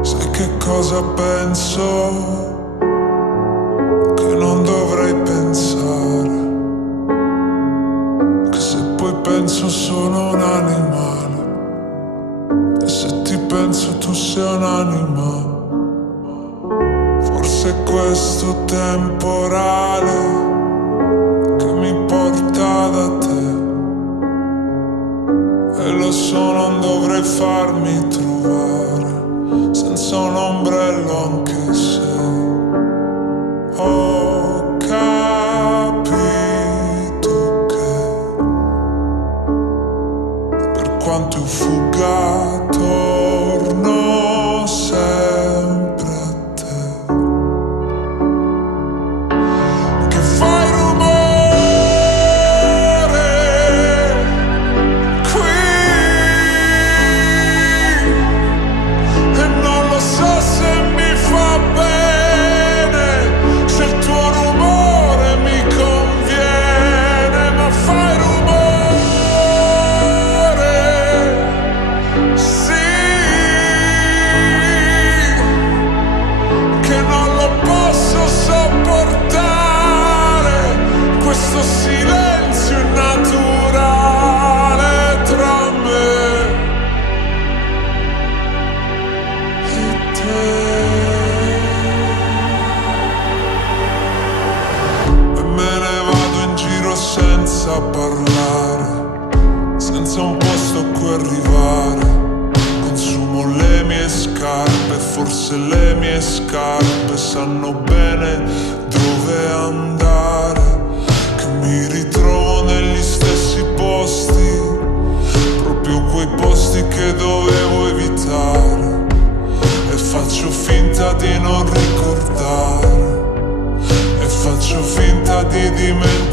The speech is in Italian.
Sai che cosa penso? Che non dovrei pensare, che se poi penso sono un animale, e se ti penso tu sei un'anima. Forse questo temporale che mi porta da te, e lo so non dovrei farmi trovare senza un ombrello anche se ho capito che per quanto fugga torno sempre a te, che fai rumore qui e non lo so se mi fa bene, se il tuo rumore mi conviene, ma fai rumore, sì, che non lo posso sopportare, questo silenzio innaturale tra me e te. E me ne vado in giro senza parlare, senza un posto a cui arrivare. Consumo le mie scarpe, forse le mie scarpe sanno bene dove andare, che mi ritrovo negli stessi posti, proprio quei posti che dovevo evitare, e faccio finta di non ricordare, e faccio finta di dimenticare.